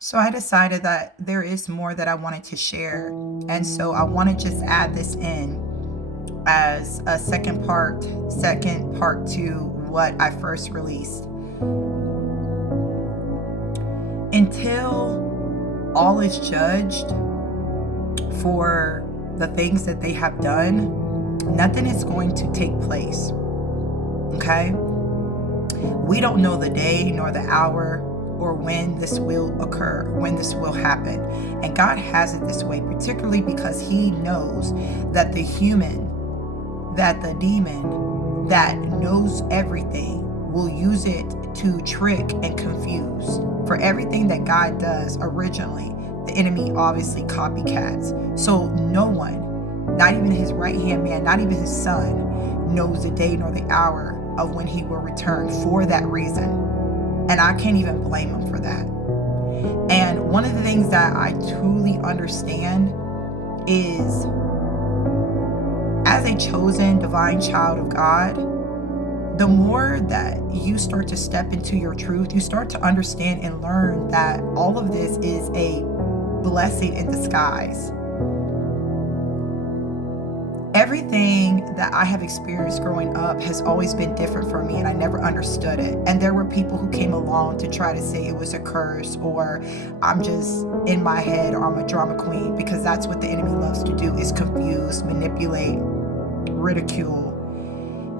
So I decided that there is more that I wanted to share. And so I want to just add this in as a second part to what I first released. Until all is judged for the things that they have done, nothing is going to take place. Okay? We don't know the day nor the hour or when this will occur, when this will happen. And God has it this way, particularly because He knows that the human, that the demon that knows everything will use it to trick and confuse. For everything that God does originally, the enemy obviously copycats. So no one, not even his right hand man, not even his son, knows the day nor the hour of when he will return for that reason. And I can't even blame him for that. And one of the things that I truly understand is, as a chosen divine child of God, the more that you start to step into your truth, you start to understand and learn that all of this is a blessing in disguise. Everything that I have experienced growing up has always been different for me, and I never understood it. And there were people who came along to try to say it was a curse, or I'm just in my head, or I'm a drama queen, because that's what the enemy loves to do, is confuse, manipulate, ridicule,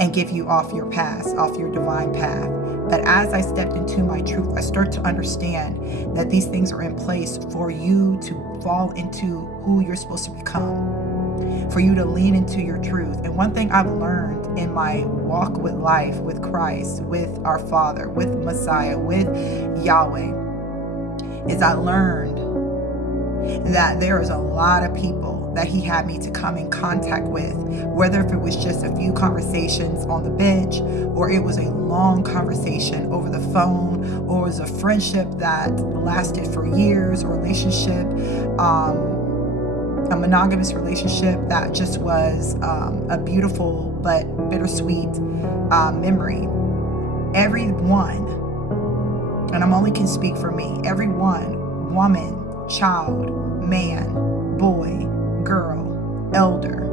and give you off your path, off your divine path. But as I stepped into my truth, I start to understand that these things are in place for you to fall into who you're supposed to become, for you to lean into your truth. And one thing I've learned in my walk with life, with Christ, with our Father, with Messiah, with Yahweh, is I learned that there is a lot of people that He had me to come in contact with, whether if it was just a few conversations on the bench, or it was a long conversation over the phone, or it was a friendship that lasted for years, a relationship, a monogamous relationship that just was a beautiful but bittersweet memory. Everyone, and I'm only can speak for me, everyone, woman, child, man, boy, girl, elder,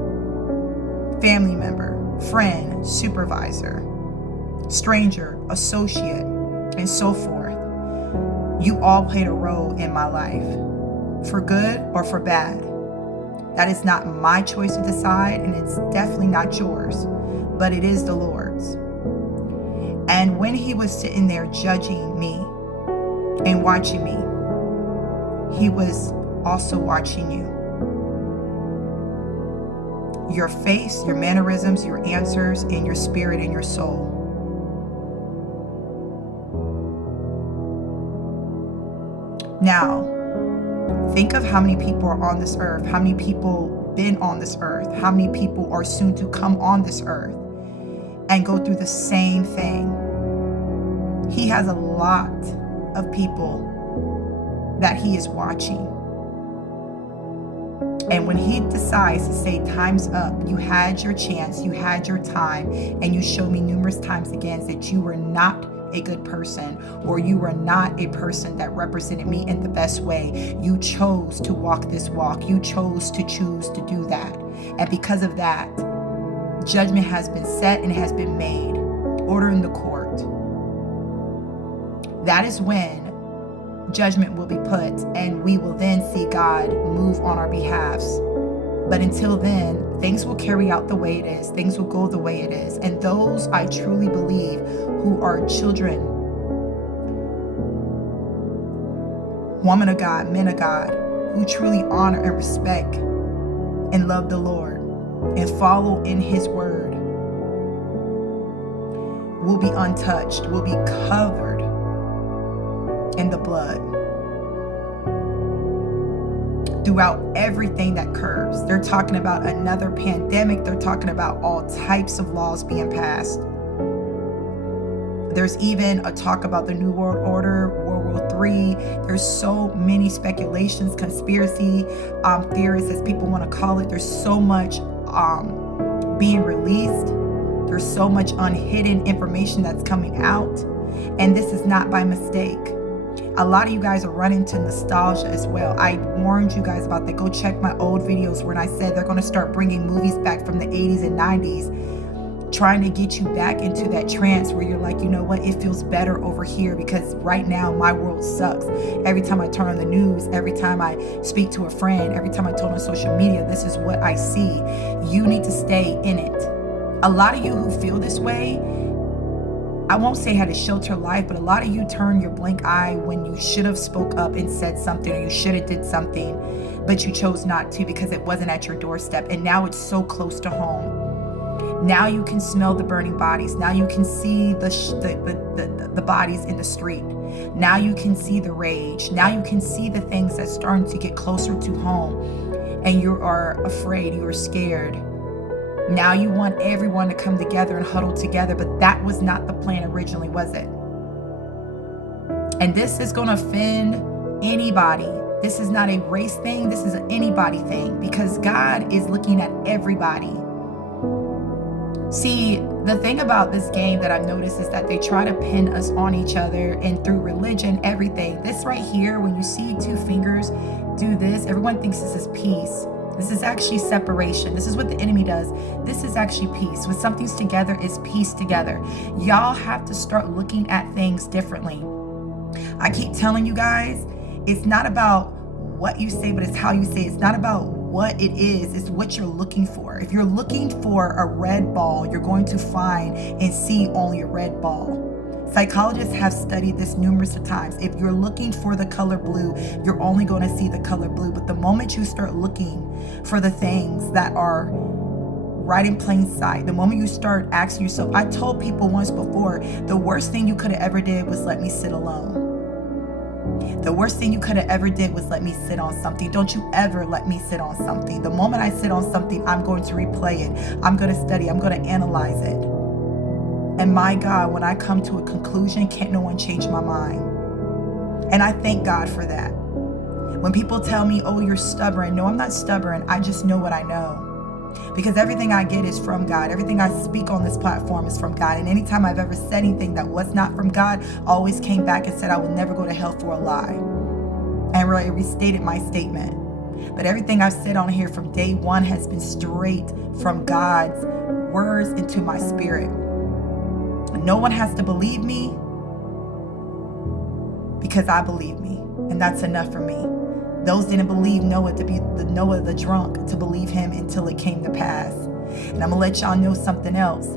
family member, friend, supervisor, stranger, associate, and so forth, you all played a role in my life, for good or for bad. That is not my choice to decide, and it's definitely not yours, but it is the Lord's. And when He was sitting there judging me and watching me, He was also watching you. Your face, your mannerisms, your answers, and your spirit and your soul. Now, think of how many people are on this earth, how many people been on this earth, how many people are soon to come on this earth and go through the same thing. He has a lot of people that He is watching. And when He decides to say, time's up, you had your chance, you had your time, and you showed me numerous times again that you were not a good person, or you were not a person that represented me in the best way. You chose to walk this walk. You chose to choose to do that. And because of that, judgment has been set and has been made. Order in the court. That is when judgment will be put, and we will then see God move on our behalves. But until then, things will carry out the way it is. Things will go the way it is. And those, I truly believe, who are children, women of God, men of God, who truly honor and respect and love the Lord and follow in His word, will be untouched, will be covered in the blood. Throughout everything that curves. They're talking about another pandemic. They're talking about all types of laws being passed. There's even a talk about the New World Order, World War III. There's so many speculations, conspiracy theorists, as people want to call it. There's so much being released. There's so much unhidden information that's coming out. And this is not by mistake. A lot of you guys are running to nostalgia as well. I warned you guys about that. Go check my old videos when I said they're going to start bringing movies back from the 80s and 90s, trying to get you back into that trance where you're like, you know what, it feels better over here, because right now my world sucks. Every time I turn on the news, every time I speak to a friend, every time I turn on social media, this is what I see. You need to stay in it. A lot of you who feel this way, I won't say had a shelter life, but a lot of you turn your blank eye when you should have spoke up and said something, or you should have did something, but you chose not to because it wasn't at your doorstep. And now it's so close to home. Now you can smell the burning bodies. Now you can see the bodies in the street. Now you can see the rage. Now you can see the things that's starting to get closer to home, and you are afraid, you are scared. Now you want everyone to come together and huddle together, but that was not the plan originally, was it? And this is going to offend anybody. This is not a race thing. This is an anybody thing, because God is looking at everybody. See, the thing about this game that I've noticed is that they try to pin us on each other, and through religion, everything. This right here, when you see two fingers do this, everyone thinks this is peace. This is actually separation. This is what the enemy does. This is actually peace. When something's together, it's peace together. Y'all have to start looking at things differently. I keep telling you guys, it's not about what you say, but it's how you say it. It's not about what it is, it's what you're looking for. If you're looking for a red ball, you're going to find and see only a red ball. Psychologists have studied this numerous times. If you're looking for the color blue, you're only going to see the color blue. But the moment you start looking for the things that are right in plain sight, the moment you start asking yourself, I told people once before, the worst thing you could have ever did was let me sit alone. The worst thing you could have ever did was let me sit on something. Don't you ever let me sit on something. The moment I sit on something, I'm going to replay it. I'm going to study. I'm going to analyze it. And my God, when I come to a conclusion, can't no one change my mind. And I thank God for that. When people tell me, oh, you're stubborn. No, I'm not stubborn. I just know what I know. Because everything I get is from God. Everything I speak on this platform is from God. And anytime I've ever said anything that was not from God, I always came back and said I will never go to hell for a lie. And really restated my statement. But everything I've said on here from day one has been straight from God's words into my spirit. No one has to believe me, because I believe me. And that's enough for me. Those didn't believe Noah to be Noah the drunk, to believe him until it came to pass. And I'm going to let y'all know something else.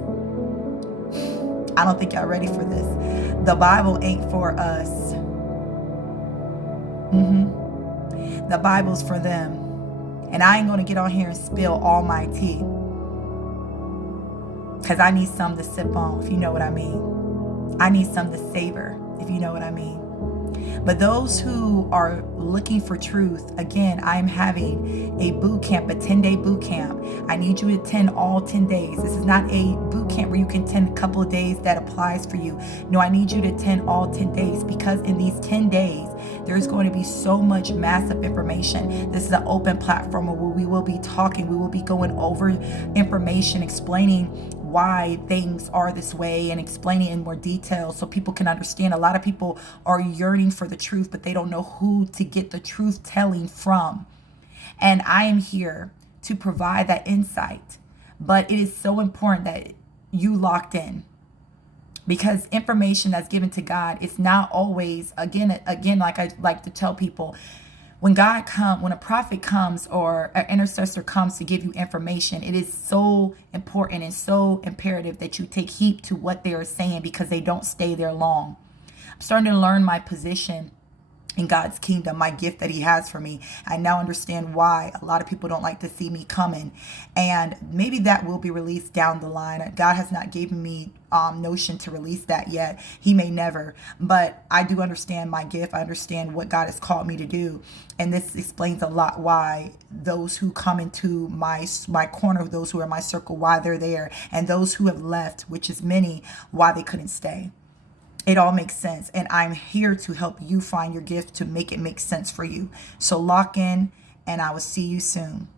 I don't think y'all ready for this. The Bible ain't for us. The Bible's for them. And I ain't going to get on here and spill all my tea, because I need some to sip on, if you know what I mean. I need some to savor, if you know what I mean. But those who are looking for truth, again, I'm having a boot camp, a 10-day boot camp. I need you to attend all 10 days. This is not a boot camp where you can attend a couple of days that applies for you. No, I need you to attend all 10 days, because in these 10 days, there's going to be so much massive information. This is an open platform where we will be talking. We will be going over information, explaining why things are this way, and explaining in more detail so people can understand. A lot of people are yearning for the truth, but they don't know who to get the truth telling from. And I am here to provide that insight. But it is so important that you locked in, because information that's given to God, it's not always, again, like I like to tell people, when a prophet comes or an intercessor comes to give you information, it is so important and so imperative that you take heed to what they are saying, because they don't stay there long. I'm starting to learn my position in God's kingdom, my gift that he has for me. I now understand why a lot of people don't like to see me coming. And maybe that will be released down the line. God has not given me notion to release that yet. He may never. But I do understand my gift. I understand what God has called me to do. And this explains a lot why those who come into my corner, those who are in my circle, why they're there. And those who have left, which is many, why they couldn't stay. It all makes sense. And I'm here to help you find your gift to make it make sense for you. So lock in, and I will see you soon.